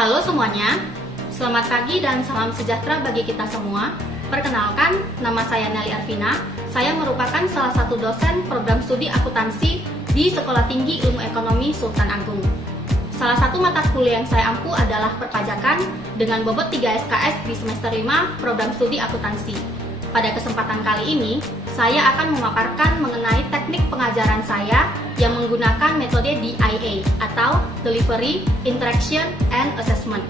Halo semuanya, selamat pagi dan salam sejahtera bagi kita semua. Perkenalkan, nama saya Nelly Arvina. Saya merupakan salah satu dosen program studi akuntansi di Sekolah Tinggi Ilmu Ekonomi Sultan Agung. Salah satu mata kuliah yang saya ampu adalah perpajakan dengan bobot 3 SKS di semester 5 program studi akuntansi. Pada kesempatan kali ini, saya akan memaparkan mengenai teknik pengajaran saya yang menggunakan metode DIA atau Delivery, Interaction, and Assessment.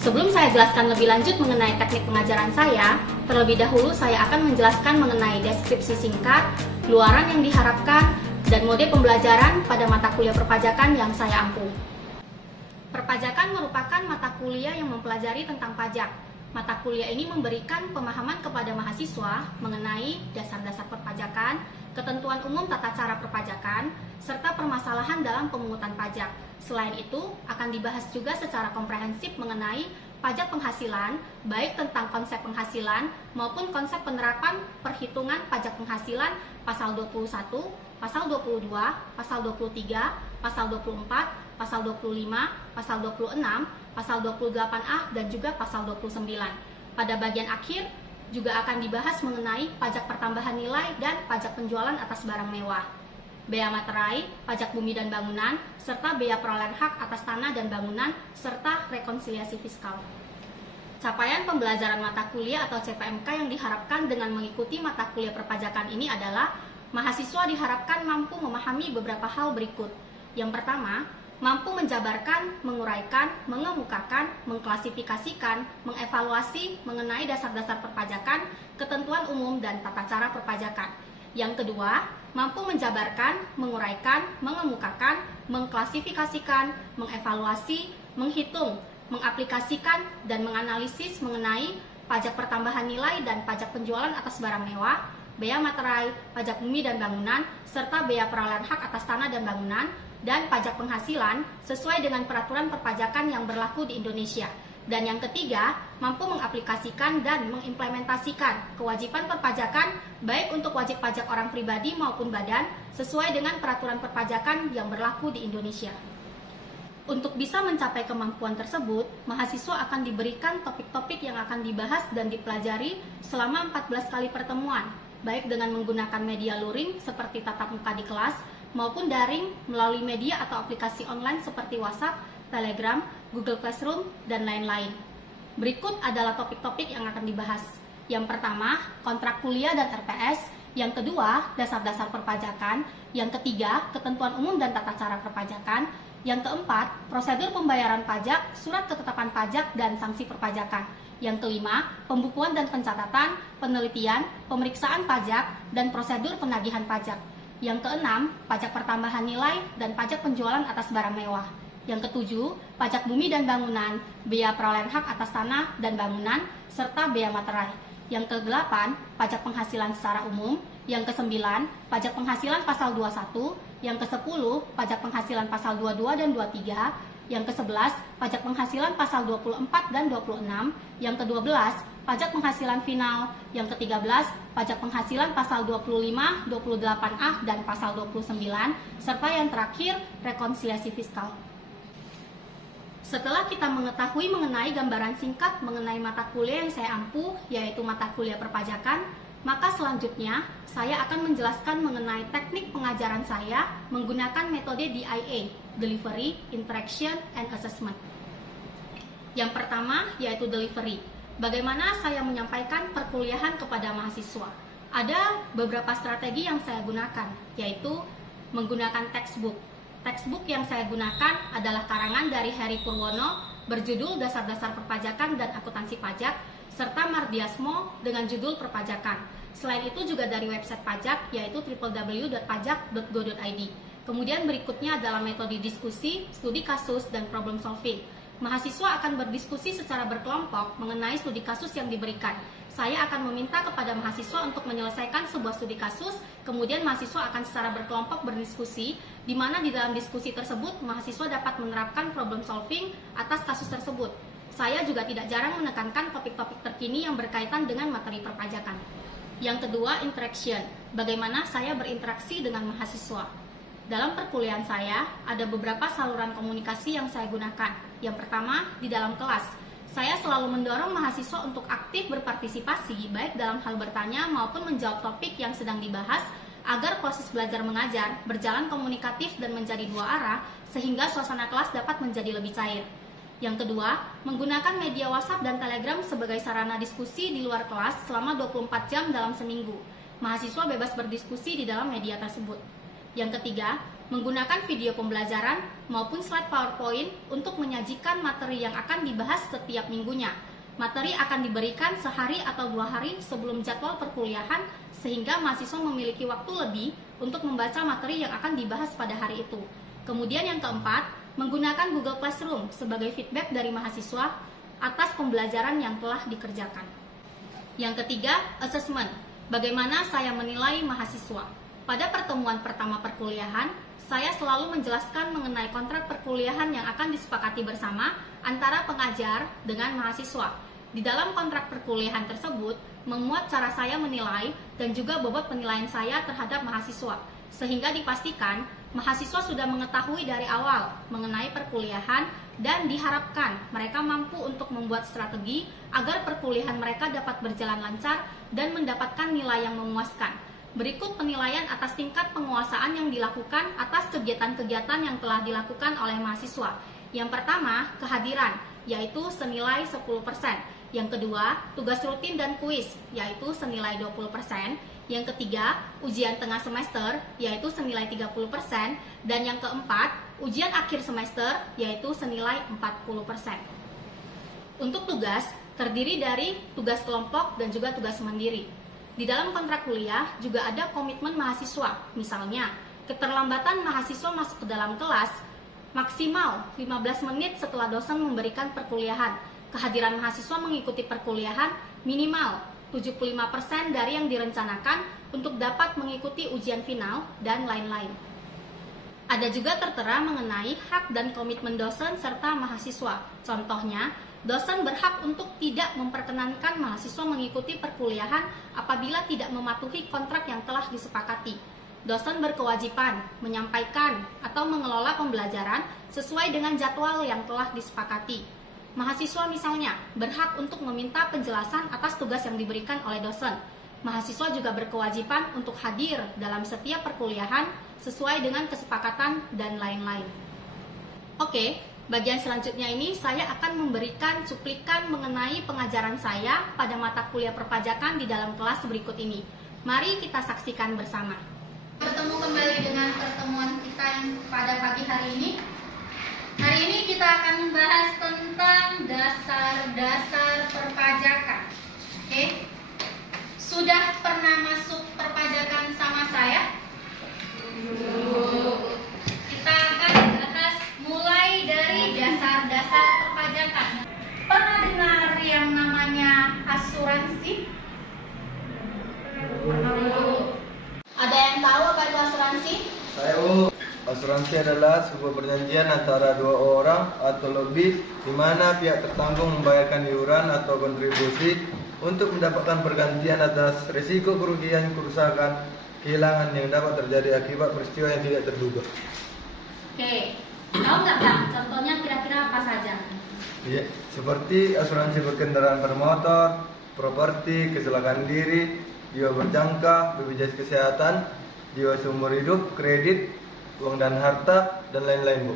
Sebelum saya jelaskan lebih lanjut mengenai teknik pengajaran saya, terlebih dahulu saya akan menjelaskan mengenai deskripsi singkat, luaran yang diharapkan, dan mode pembelajaran pada mata kuliah perpajakan yang saya ampu. Perpajakan merupakan mata kuliah yang mempelajari tentang pajak. Mata kuliah ini memberikan pemahaman kepada mahasiswa mengenai dasar-dasar perpajakan, ketentuan umum tata cara perpajakan, serta permasalahan dalam pemungutan pajak. Selain itu, akan dibahas juga secara komprehensif mengenai pajak penghasilan, baik tentang konsep penghasilan maupun konsep penerapan perhitungan pajak penghasilan pasal 21, pasal 22, pasal 23, pasal 24, pasal 25, pasal 26, pasal 28A, dan juga pasal 29. Pada bagian akhir juga akan dibahas mengenai pajak pertambahan nilai dan pajak penjualan atas barang mewah, bea materai, pajak bumi dan bangunan, serta bea perolehan hak atas tanah dan bangunan, serta rekonsiliasi fiskal. Capaian pembelajaran mata kuliah atau CPMK yang diharapkan dengan mengikuti mata kuliah perpajakan ini adalah mahasiswa diharapkan mampu memahami beberapa hal berikut. Yang pertama, mampu menjabarkan, menguraikan, mengemukakan, mengklasifikasikan, mengevaluasi mengenai dasar-dasar perpajakan, ketentuan umum, dan tata cara perpajakan. Yang kedua, mampu menjabarkan, menguraikan, mengemukakan, mengklasifikasikan, mengevaluasi, menghitung, mengaplikasikan, dan menganalisis mengenai pajak pertambahan nilai dan pajak penjualan atas barang mewah, bea materai, pajak bumi dan bangunan, serta bea perolehan hak atas tanah dan bangunan, dan pajak penghasilan sesuai dengan peraturan perpajakan yang berlaku di Indonesia. Dan yang ketiga, mampu mengaplikasikan dan mengimplementasikan kewajiban perpajakan baik untuk wajib pajak orang pribadi maupun badan sesuai dengan peraturan perpajakan yang berlaku di Indonesia. Untuk bisa mencapai kemampuan tersebut, mahasiswa akan diberikan topik-topik yang akan dibahas dan dipelajari selama 14 kali pertemuan, baik dengan menggunakan media luring seperti tatap muka di kelas, maupun daring melalui media atau aplikasi online seperti WhatsApp, Telegram, Google Classroom, dan lain-lain. Berikut adalah topik-topik yang akan dibahas. Yang pertama, kontrak kuliah dan RPS. Yang kedua, dasar-dasar perpajakan. Yang ketiga, ketentuan umum dan tata cara perpajakan. Yang keempat, prosedur pembayaran pajak, surat ketetapan pajak, dan sanksi perpajakan. Yang kelima, pembukuan dan pencatatan, penelitian, pemeriksaan pajak, dan prosedur penagihan pajak. Yang keenam, pajak pertambahan nilai dan pajak penjualan atas barang mewah. Yang ketujuh, pajak bumi dan bangunan, bea perolehan hak atas tanah dan bangunan, serta bea materai. Yang kedelapan, pajak penghasilan secara umum. Yang kesembilan, pajak penghasilan pasal 21. Yang kesepuluh, pajak penghasilan pasal 22 dan 23. Yang ke-11, pajak penghasilan pasal 24 dan 26. Yang ke-12, pajak penghasilan final. Yang ke-13, pajak penghasilan pasal 25, 28A, dan pasal 29, serta yang terakhir, rekonsiliasi fiskal. Setelah kita mengetahui mengenai gambaran singkat mengenai mata kuliah yang saya ampu, yaitu mata kuliah perpajakan, maka selanjutnya saya akan menjelaskan mengenai teknik pengajaran saya menggunakan metode DIA, Delivery, Interaction, and Assessment. Yang pertama yaitu delivery. Bagaimana saya menyampaikan perkuliahan kepada mahasiswa? Ada beberapa strategi yang saya gunakan, yaitu menggunakan textbook. Textbook yang saya gunakan adalah karangan dari Heri Purwono berjudul Dasar-Dasar Perpajakan dan Akuntansi Pajak, serta Mardiasmo dengan judul Perpajakan. Selain itu juga dari website pajak, yaitu www.pajak.go.id. Kemudian berikutnya adalah metode diskusi, studi kasus, dan problem solving. Mahasiswa akan berdiskusi secara berkelompok mengenai studi kasus yang diberikan. Saya akan meminta kepada mahasiswa untuk menyelesaikan sebuah studi kasus, kemudian mahasiswa akan secara berkelompok berdiskusi, di mana di dalam diskusi tersebut mahasiswa dapat menerapkan problem solving atas kasus tersebut. Saya juga tidak jarang menekankan topik-topik terkini yang berkaitan dengan materi perpajakan. Yang kedua, interaction. Bagaimana saya berinteraksi dengan mahasiswa? Dalam perkuliahan saya, ada beberapa saluran komunikasi yang saya gunakan. Yang pertama, di dalam kelas. Saya selalu mendorong mahasiswa untuk aktif berpartisipasi, baik dalam hal bertanya maupun menjawab topik yang sedang dibahas, agar proses belajar mengajar berjalan komunikatif dan menjadi dua arah, sehingga suasana kelas dapat menjadi lebih cair. Yang kedua, menggunakan media WhatsApp dan Telegram sebagai sarana diskusi di luar kelas selama 24 jam dalam seminggu. Mahasiswa bebas berdiskusi di dalam media tersebut. Yang ketiga, menggunakan video pembelajaran maupun slide PowerPoint untuk menyajikan materi yang akan dibahas setiap minggunya. Materi akan diberikan sehari atau 2 hari sebelum jadwal perkuliahan, sehingga mahasiswa memiliki waktu lebih untuk membaca materi yang akan dibahas pada hari itu. Kemudian yang keempat, menggunakan Google Classroom sebagai feedback dari mahasiswa atas pembelajaran yang telah dikerjakan. Yang ketiga, assessment. Bagaimana saya menilai mahasiswa? Pada pertemuan pertama perkuliahan, saya selalu menjelaskan mengenai kontrak perkuliahan yang akan disepakati bersama antara pengajar dengan mahasiswa. Di dalam kontrak perkuliahan tersebut, memuat cara saya menilai dan juga bobot penilaian saya terhadap mahasiswa, sehingga dipastikan mahasiswa sudah mengetahui dari awal mengenai perkuliahan dan diharapkan mereka mampu untuk membuat strategi agar perkuliahan mereka dapat berjalan lancar dan mendapatkan nilai yang memuaskan. Berikut penilaian atas tingkat penguasaan yang dilakukan atas kegiatan-kegiatan yang telah dilakukan oleh mahasiswa. Yang pertama, kehadiran, yaitu senilai 10%. Yang kedua, tugas rutin dan kuis, yaitu senilai 20%. Yang ketiga, ujian tengah semester, yaitu senilai 30%. Dan yang keempat, ujian akhir semester, yaitu senilai 40%. Untuk tugas, terdiri dari tugas kelompok dan juga tugas mandiri. Di dalam kontrak kuliah juga ada komitmen mahasiswa. Misalnya, keterlambatan mahasiswa masuk ke dalam kelas maksimal 15 menit setelah dosen memberikan perkuliahan. Kehadiran mahasiswa mengikuti perkuliahan minimal 75% dari yang direncanakan untuk dapat mengikuti ujian final dan lain-lain. Ada juga tertera mengenai hak dan komitmen dosen serta mahasiswa. Contohnya, dosen berhak untuk tidak memperkenankan mahasiswa mengikuti perkuliahan apabila tidak mematuhi kontrak yang telah disepakati. Dosen berkewajiban menyampaikan atau mengelola pembelajaran sesuai dengan jadwal yang telah disepakati. Mahasiswa misalnya berhak untuk meminta penjelasan atas tugas yang diberikan oleh dosen. Mahasiswa juga berkewajiban untuk hadir dalam setiap perkuliahan sesuai dengan kesepakatan dan lain-lain. Oke, bagian selanjutnya ini saya akan memberikan cuplikan mengenai pengajaran saya pada mata kuliah perpajakan di dalam kelas berikut ini. Mari kita saksikan bersama. Bertemu kembali dengan pertemuan kita yang pada pagi hari ini. Hari ini kita akan membahas tentang dasar-dasar perpajakan. Oke. Sudah pernah masuk perpajakan sama saya? Kita akan bahas mulai dari dasar-dasar perpajakan. Pernah dengar yang namanya asuransi? Ada yang tahu apa itu asuransi? Saya asuransi adalah sebuah perjanjian antara dua orang atau lebih di mana pihak tertanggung membayarkan iuran atau kontribusi untuk mendapatkan pergantian atas risiko kerugian, kerusakan, kehilangan yang dapat terjadi akibat peristiwa yang tidak terduga. Oke, tahu nggak Bang? Contohnya kira-kira apa saja? Iya, seperti asuransi berkendaraan bermotor, properti, kecelakaan diri, jiwa berjangka, BPJS kesehatan, jiwa seumur hidup, kredit, uang dan harta, dan lain-lain, Bu.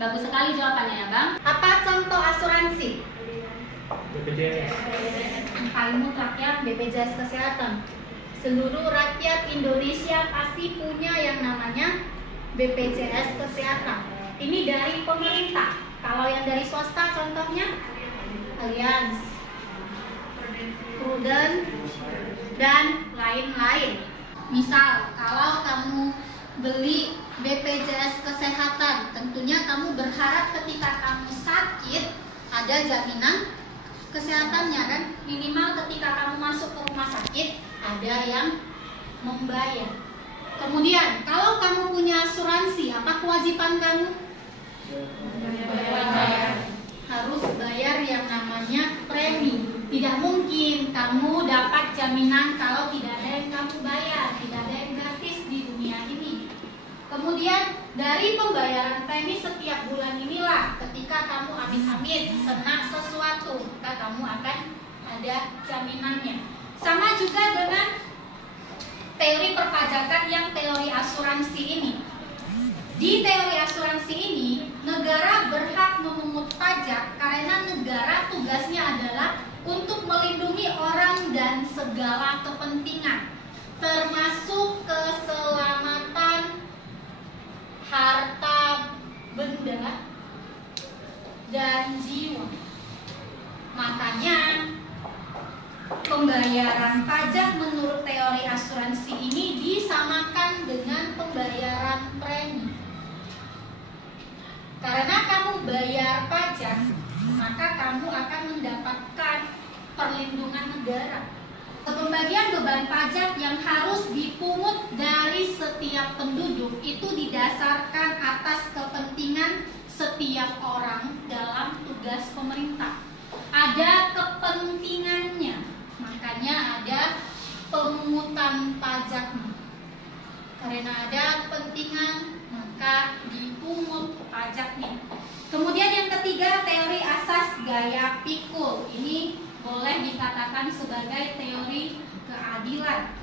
Bagus sekali jawabannya ya Bang. Apa contoh asuransi? BPJS. Paling mutlak ya, BPJS kesehatan. Seluruh rakyat Indonesia pasti punya yang namanya BPJS kesehatan. Ini dari pemerintah. Kalau yang dari swasta contohnya Allianz, Prudent, dan lain-lain. Misal, kalau kamu beli BPJS kesehatan, tentunya kamu berharap ketika kamu sakit ada jaminan kesehatannya kan, minimal ketika kamu masuk ke rumah sakit ada yang membayar. Kemudian kalau kamu punya asuransi, apa kewajiban kamu? Harus bayar yang namanya premi. Tidak mungkin kamu dapat jaminan kalau tidak ada yang kamu bayar, tidak ada yang gratis di dunia ini. Kemudian pembayaran premi setiap bulan inilah ketika kamu amit-amit kena sesuatu, maka kamu akan ada jaminannya. Sama juga dengan teori perpajakan yang teori asuransi ini. Di teori asuransi ini, negara berhak memungut pajak karena negara tugasnya adalah untuk melindungi orang dan segala kepentingan, termasuk keselamatan harta benda dan jiwa. Makanya pembayaran pajak menurut teori asuransi ini disamakan dengan pembayaran premi. Karena kamu bayar pajak, maka kamu akan mendapatkan perlindungan negara. Pembagian beban pajak yang harus dipungut dari setiap penduduk itu didasarkan atas kepentingan setiap orang dalam tugas pemerintah. Ada kepentingannya, makanya ada pemungutan pajaknya. Karena ada kepentingan, maka dipungut pajaknya. Kemudian yang ketiga, teori asas gaya pikul. Ini boleh dikatakan sebagai teori keadilan.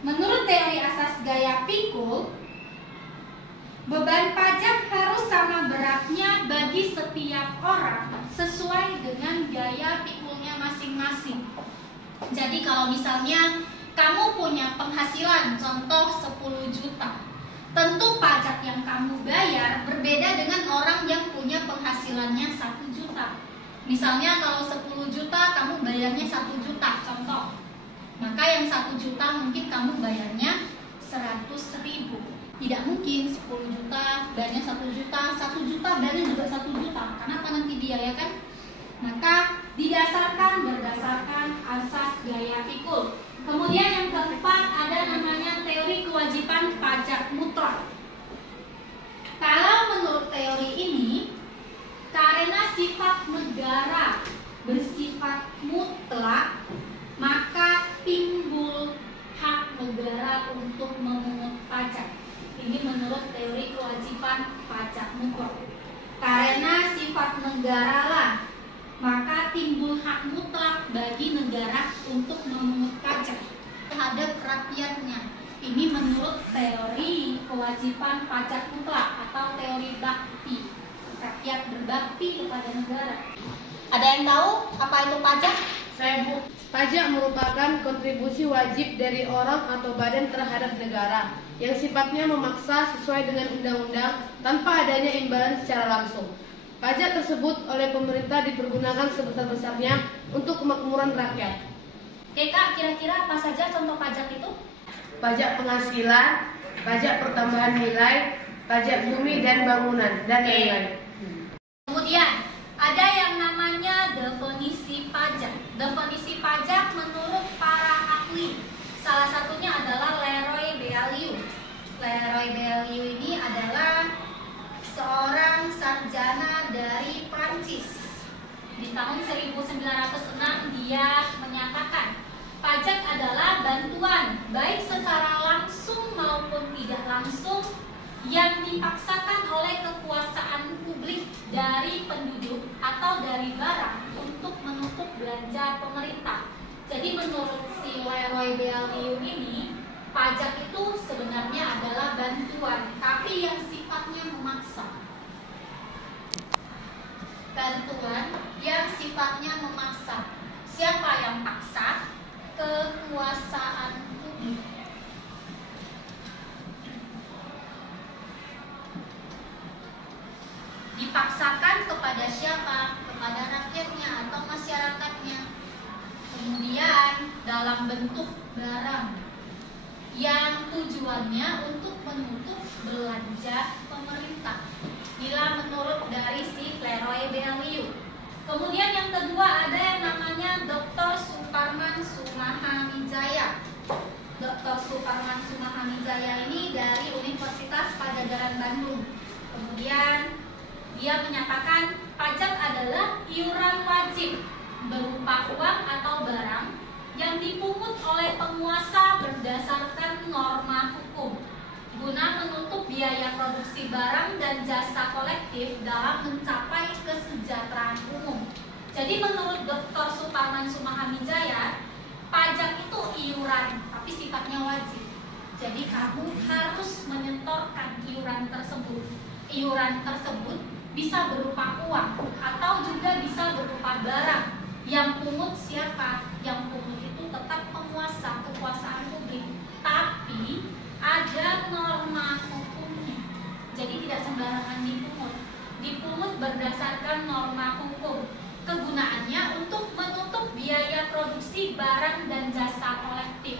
Menurut teori asas gaya pikul, beban pajak harus sama beratnya bagi setiap orang sesuai dengan gaya pikulnya masing-masing. Jadi kalau misalnya kamu punya penghasilan contoh 10 juta, tentu pajak yang kamu bayar berbeda dengan orang yang punya penghasilannya 1 juta. Misalnya kalau 10 juta kamu bayarnya 1 juta contoh, maka yang 1 juta mungkin kamu bayarnya 100.000. Tidak mungkin 10 juta bayarnya 1 juta, 1 juta bayarnya juga 1 juta. Kenapa nanti dia, ya kan? Maka berdasarkan asas gaya pikul. Kemudian yang keempat ada namanya teori kewajiban pajak mutlak. Kalau menurut teori ini, karena sifat negara bersifat mutlak, maka timbul hak negara untuk memungut pajak. Ini menurut teori kewajiban pajak mutlak. Karena sifat negara lah, maka timbul hak mutlak bagi negara untuk memungut pajak terhadap rakyatnya. Ini menurut teori kewajiban pajak mutlak atau teori bakti. Rakyat berbakti kepada negara. Ada yang tahu apa itu pajak? Saya, Bu. Pajak merupakan kontribusi wajib dari orang atau badan terhadap negara yang sifatnya memaksa sesuai dengan undang-undang tanpa adanya imbalan secara langsung. Pajak tersebut oleh pemerintah dipergunakan sebesar-besarnya untuk kemakmuran rakyat. Oke Kak, kira-kira apa saja contoh pajak itu? Pajak penghasilan, pajak pertambahan nilai, pajak bumi dan bangunan, dan lain-lain. Kemudian ada yang namanya definisi pajak. Definisi pajak menurut para ahli, salah satunya adalah Leroy Beaulieu. Leroy Beaulieu ini adalah seorang sarjana dari Prancis. Di tahun 1906 dia menyatakan pajak adalah bantuan baik secara langsung maupun tidak langsung yang dipaksakan oleh kekuasaan publik dari penduduk atau dari barang untuk menutup belanja pemerintah. Jadi menurut si Leroy Beaulieu ini, pajak itu sebenarnya adalah bantuan, tapi yang sifatnya memaksa. Bantuan yang sifatnya memaksa. Siapa yang paksa? Kekuasaan publik. Dipaksakan kepada siapa? Kepada rakyatnya atau masyarakatnya. Kemudian dalam bentuk barang yang tujuannya untuk menutup belanja pemerintah. Inilah menurut dari si Leroy Beaulieu. Kemudian yang kedua ada yang namanya Dr. Suparman Sumahamijaya. Dr. Suparman Sumahamijaya ini dari Universitas Padjadjaran Bandung. Kemudian dia menyatakan pajak adalah iuran wajib berupa uang atau barang yang dipungut oleh penguasa berdasarkan norma hukum. guna menutup biaya produksi barang dan jasa kolektif dalam mencapai kesejahteraan umum. Jadi menurut Dr. Suparman Sumahamijaya, pajak itu iuran, tapi sifatnya wajib. Jadi kamu harus menyetorkan iuran tersebut. Iuran tersebut bisa berupa uang atau juga bisa berupa barang. Yang pungut siapa? Yang pungut itu tetap penguasa, kekuasaan publik. Tapi ada norma hukumnya. Jadi tidak sembarangan dipungut. Dipungut berdasarkan norma hukum. Kegunaannya untuk menutup biaya produksi barang dan jasa kolektif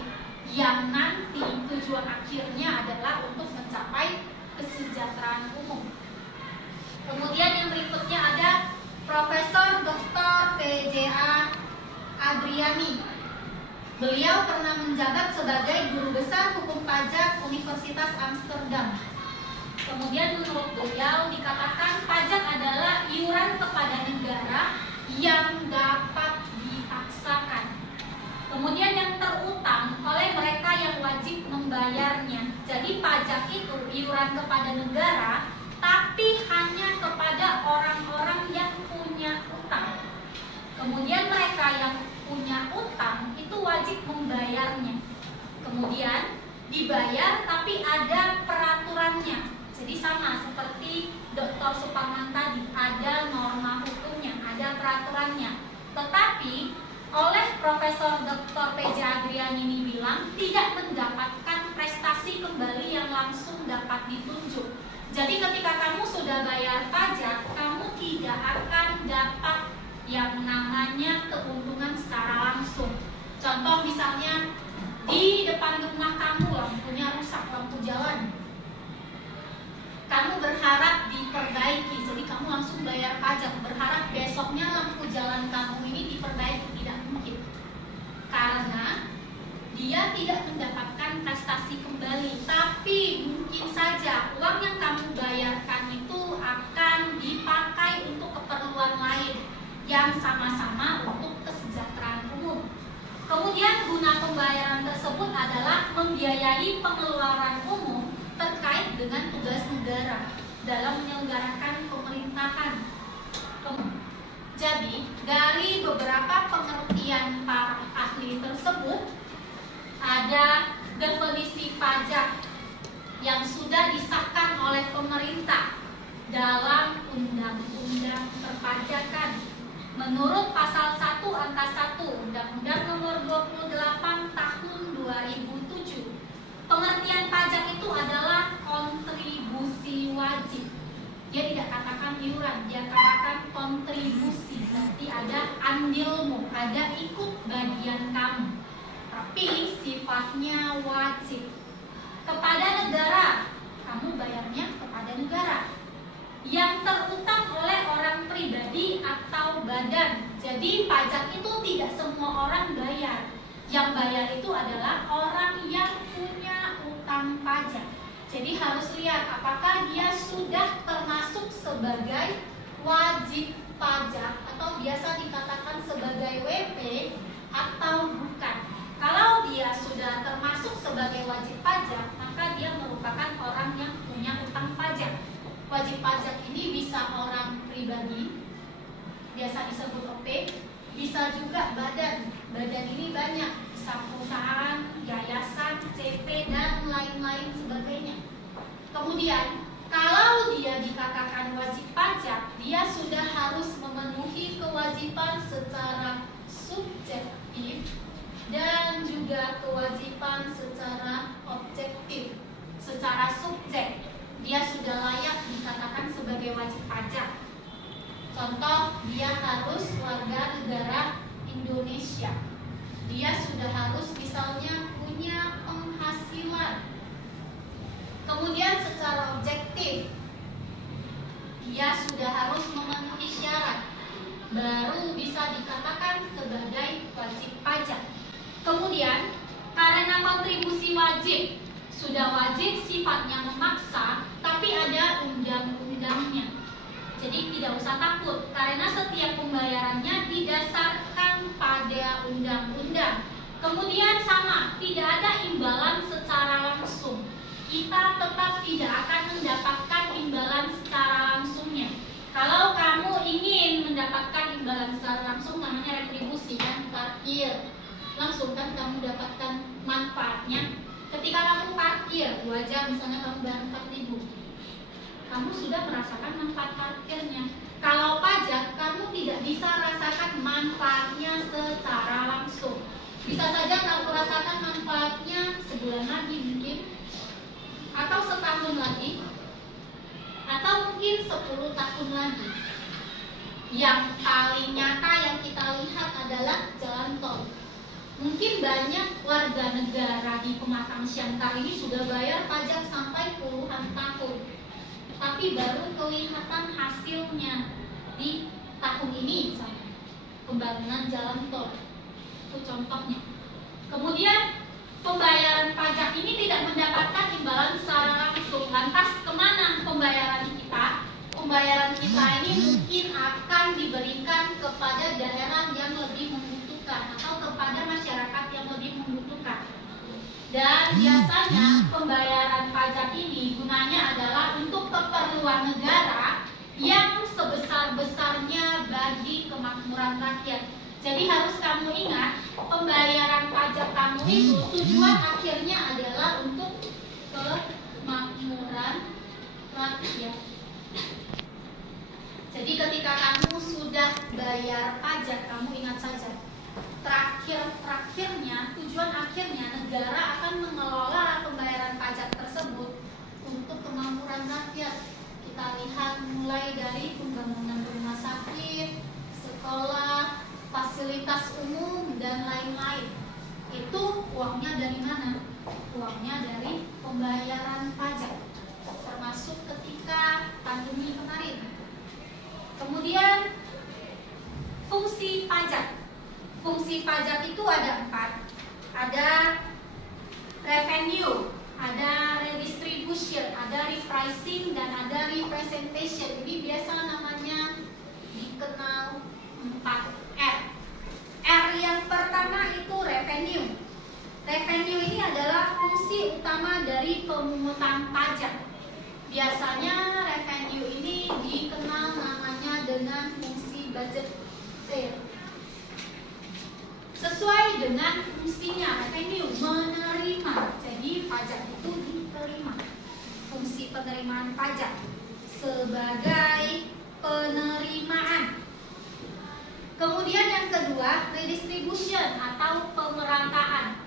yang nanti tujuan akhirnya adalah untuk mencapai kesejahteraan umum. Kemudian yang berikutnya ada Profesor Dr. PJA Adriani. Beliau pernah menjabat sebagai Guru Besar Hukum Pajak Universitas Amsterdam. Kemudian menurut beliau dikatakan pajak adalah iuran kepada negara yang dapat dipaksakan. Kemudian yang terutang oleh mereka yang wajib membayarnya. Jadi pajak itu iuran kepada negara, tapi hanya kepada orang-orang yang punya utang. Kemudian mereka yang punya utang itu wajib membayarnya. Kemudian dibayar tapi ada peraturannya. Jadi sama seperti Dr. Suparman tadi, ada norma hukumnya, ada peraturannya. Tetapi oleh Profesor Dr. PJ Adrian ini bilang tidak mendapatkan prestasi kembali yang langsung dapat ditunjuk. Jadi ketika kamu sudah bayar pajak, kamu tidak akan dapat yang namanya keuntungan secara langsung. Contoh misalnya di depan rumah kamu lampunya rusak, lampu jalan. Kamu berharap diperbaiki, jadi kamu langsung bayar pajak, berharap besoknya lampu jalan kamu ini diperbaiki. Tidak mungkin, karena dia tidak mendapatkan prestasi kembali. Tapi mungkin saja uang yang kamu bayarkan itu akan dipakai untuk keperluan lain yang sama-sama untuk kesejahteraan umum. Kemudian guna pembayaran tersebut adalah membiayai pengeluaran umum terkait dengan tugas negara dalam menyelenggarakan pemerintahan. Jadi dari beberapa pengertian para ahli tersebut, ada definisi pajak yang sudah disahkan oleh pemerintah dalam Undang-Undang Perpajakan. Menurut pasal 1 angka 1 Undang-Undang nomor 28 tahun 2007, pengertian pajak itu adalah kontribusi wajib. Dia tidak katakan iuran, dia katakan kontribusi. Berarti ada andilmu, ada ikut bagian kamu. Tapi sifatnya wajib. Kepada negara, kamu bayarnya kepada negara. Yang terutang oleh orang pribadi atau badan. Jadi pajak itu tidak semua orang bayar. Yang bayar itu adalah orang yang punya utang pajak. Jadi harus lihat apakah dia sudah termasuk sebagai wajib pajak atau biasa dikatakan sebagai WP atau bukan. Kalau dia sudah termasuk sebagai wajib pajak, maka dia merupakan orang yang punya utang pajak. Wajib pajak ini bisa orang pribadi, biasa disebut OP, bisa juga badan. Badan ini banyak, bisa perusahaan, yayasan, CP, dan lain-lain sebagainya. Kemudian, kalau dia dikatakan wajib pajak, dia sudah harus memenuhi kewajiban secara subjektif dan juga kewajiban secara objektif. Secara subjek, dia sudah layak dikatakan sebagai wajib pajak. Contoh, dia harus warga negara Indonesia. Dia sudah harus misalnya punya penghasilan. Kemudian secara objektif, dia sudah harus memenuhi syarat, baru bisa dikatakan sebagai wajib pajak. Kemudian, karena kontribusi wajib, sudah wajib sifatnya memaksa, tapi ada undang-undangnya. Jadi tidak usah takut, karena setiap pembayarannya didasarkan pada undang-undang. Kemudian sama, tidak ada imbalan secara langsung. kita tetap tidak akan mendapatkan imbalan secara langsungnya. Kalau kamu ingin mendapatkan imbalan secara langsung, namanya retribusi kan, parkir. Langsung kan kamu dapatkan manfaatnya. Ketika kamu parkir 2 jam, misalnya kamu bayar 4.000, kamu sudah merasakan manfaat parkirnya. Kalau pajak, kamu tidak bisa rasakan manfaatnya secara langsung. Bisa saja kamu rasakan manfaatnya sebulan lagi mungkin, atau setahun lagi, atau mungkin 10 tahun lagi. Yang paling nyata yang kita lihat adalah jalan tol. Mungkin banyak warga negara di Pematang Siantar ini sudah bayar pajak sampai puluhan tahun, tapi baru kelihatan hasilnya di tahun ini, misalnya pembangunan jalan tol. Itu contohnya. Kemudian pembayaran pajak ini tidak mendapatkan imbalan secara langsung. Lantas kemana pembayaran kita? Pembayaran kita ini mungkin akan diberikan kepada daerah yang lebih membutuhkan atau kepada masyarakat yang lebih membutuhkan. Dan biasanya pembayaran pajak ini gunanya adalah untuk keperluan negara yang sebesar-besarnya bagi kemakmuran rakyat. Jadi harus kamu ingat, pembayaran pajak kamu itu tujuan akhirnya adalah untuk kemakmuran rakyat. Jadi ketika kamu sudah bayar pajak, kamu ingat saja, terakhirnya, tujuan akhirnya negara akan mengelola pembayaran pajak tersebut untuk kemakmuran rakyat. Kita lihat mulai dari pembangunan rumah sakit, sekolah, fasilitas umum, dan lain-lain. Itu uangnya dari mana? Uangnya dari pembayaran pajak, termasuk ketika pandemi kemarin. Kemudian fungsi pajak. Fungsi pajak itu ada 4. Ada revenue, ada redistribution, ada repricing, dan ada representation. Ini biasa namanya dikenal 4R. R yang pertama itu revenue. Revenue ini adalah fungsi utama dari pemungutan pajak. Biasanya revenue ini dikenal namanya dengan fungsi budget. Sesuai dengan fungsinya, revenue menerima. Jadi pajak itu diterima. Fungsi penerimaan pajak sebagai penerimaan. Kemudian yang kedua, redistribution atau pemerataan.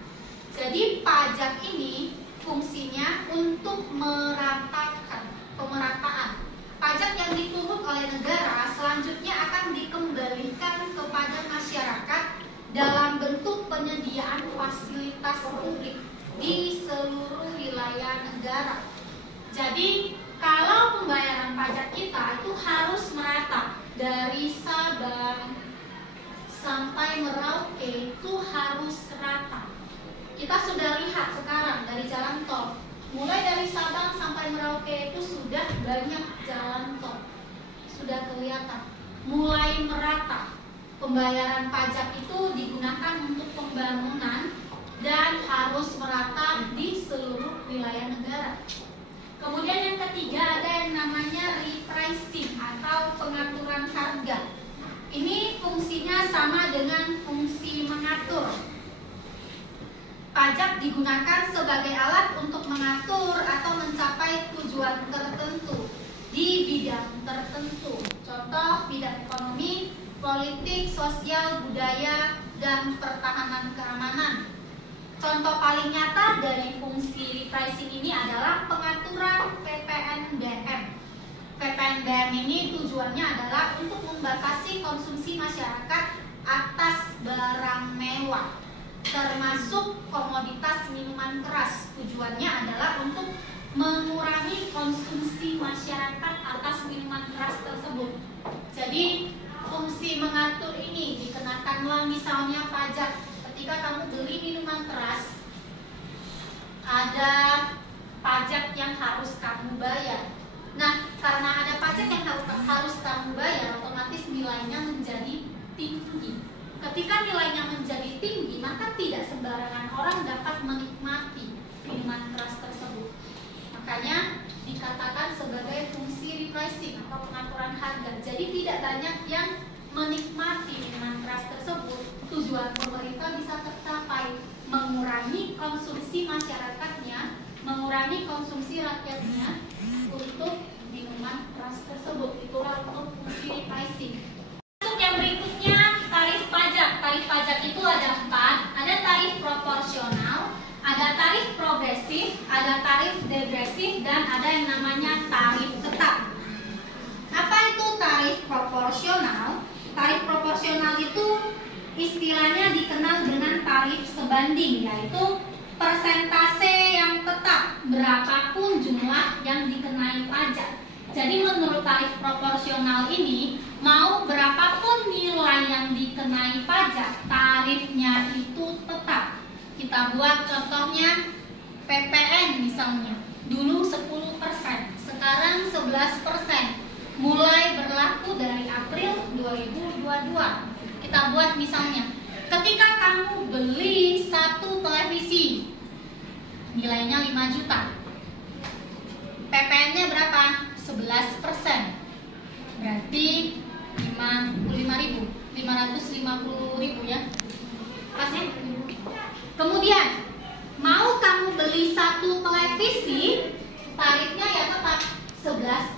Jadi pajak ini fungsinya untuk meratakan, pemerataan. Pajak yang dipungut oleh negara selanjutnya akan dikembalikan kepada masyarakat dalam bentuk penyediaan fasilitas publik di seluruh wilayah negara. Jadi kalau pembayaran pajak kita itu harus merata dari Sabang sampai Merauke, itu harus rata. Kita sudah lihat sekarang dari jalan tol, mulai dari Sabang sampai Merauke itu sudah banyak jalan tol, sudah kelihatan, mulai merata. Pembayaran pajak itu digunakan untuk pembangunan dan harus merata di seluruh wilayah negara. Kemudian yang ketiga ada yang namanya repricing atau pengaturan harga. Ini fungsinya sama dengan fungsi mengatur. Pajak digunakan sebagai alat untuk mengatur atau mencapai tujuan tertentu di bidang tertentu. Contoh bidang ekonomi, politik, sosial, budaya, dan pertahanan keamanan. Contoh paling nyata dari fungsi repricing ini adalah pengaturan PPNBM. PPNBM ini tujuannya adalah untuk membatasi konsumsi masyarakat atas barang mewah, termasuk komoditas minuman keras. Tujuannya adalah untuk mengurangi konsumsi masyarakat atas minuman keras tersebut. Jadi fungsi mengatur ini dikenakanlah misalnya pajak. Ketika kamu beli minuman keras, ada pajak yang harus kamu bayar. Nah, karena ada pajak yang harus kamu bayar, otomatis nilainya menjadi tinggi. Ketika nilainya menjadi tinggi, maka tidak sembarangan orang dapat menikmati minuman keras tersebut. Makanya dikatakan sebagai fungsi repricing atau pengaturan harga. Jadi tidak banyak yang menikmati dengan trust tersebut. Tujuan pemerintah bisa tercapai, mengurangi konsumsi masyarakatnya, mengurangi konsumsi rakyatnya untuk minuman trust tersebut. Itulah untuk fungsi repricing. Untuk yang berikutnya, tarif pajak. Tarif pajak itu ada 4. Ada tarif proporsional, ada tarif progresif, ada tarif degresif, dan ada yang namanya tarif tetap. Apa itu tarif proporsional? Tarif proporsional itu istilahnya dikenal dengan tarif sebanding, yaitu persentase yang tetap berapapun jumlah yang dikenai pajak. Jadi menurut tarif proporsional ini, mau berapapun nilai yang dikenai pajak, tarifnya itu tetap. Kita buat contohnya PPN misalnya, dulu 10%, sekarang 11%, mulai berlaku dari April 2022. Kita buat misalnya, ketika kamu beli satu televisi, nilainya 5 juta, PPN-nya berapa? 11%, berarti 550.000 ya. Pas ya? Kemudian mau kamu beli satu televisi, tarifnya ya tetap 11%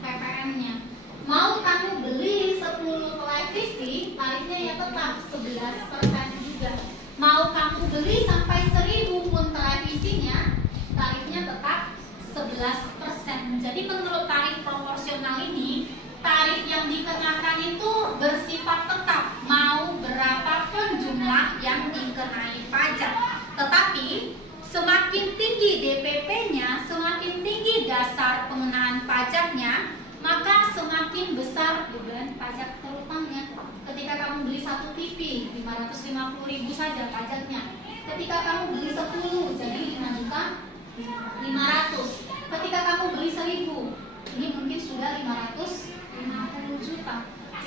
PPN-nya. Mau kamu beli 10 televisi, tarifnya ya tetap 11% juga. Mau kamu beli sampai 1000 pun televisinya, tarifnya tetap 11%. Jadi menurut tarif proporsional ini, tarif yang dikenakan itu bersifat tetap, mau berapapun jumlah yang dikenai pajak. Tetapi semakin tinggi DPP-nya, semakin tinggi dasar pengenaan pajaknya, maka semakin besar beban pajak terutangnya. Ketika kamu beli satu TV, 550.000 saja pajaknya. Ketika kamu beli 10, jadi 5.500.000. Ketika kamu beli 1.000, ini mungkin sudah 550 juta.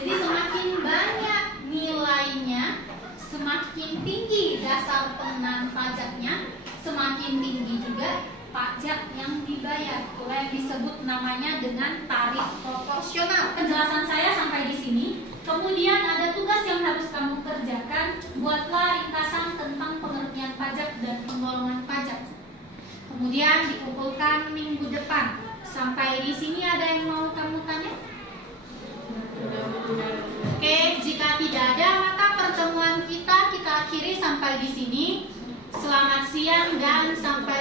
Jadi semakin banyak nilainya, semakin tinggi dasar pengenaan pajaknya, semakin tinggi juga pajak yang dibayar. Itulah yang disebut namanya dengan tarif proporsional. Penjelasan saya sampai di sini. Kemudian ada tugas yang harus kamu kerjakan. Buatlah ringkasan tentang pengertian pajak dan penggolongan pajak. Kemudian dikumpulkan minggu depan. Sampai di sini ada yang mau kamu tanya? Oke, jika tidak ada, maka pertemuan kita akhiri sampai di sini. Selamat siang dan sampai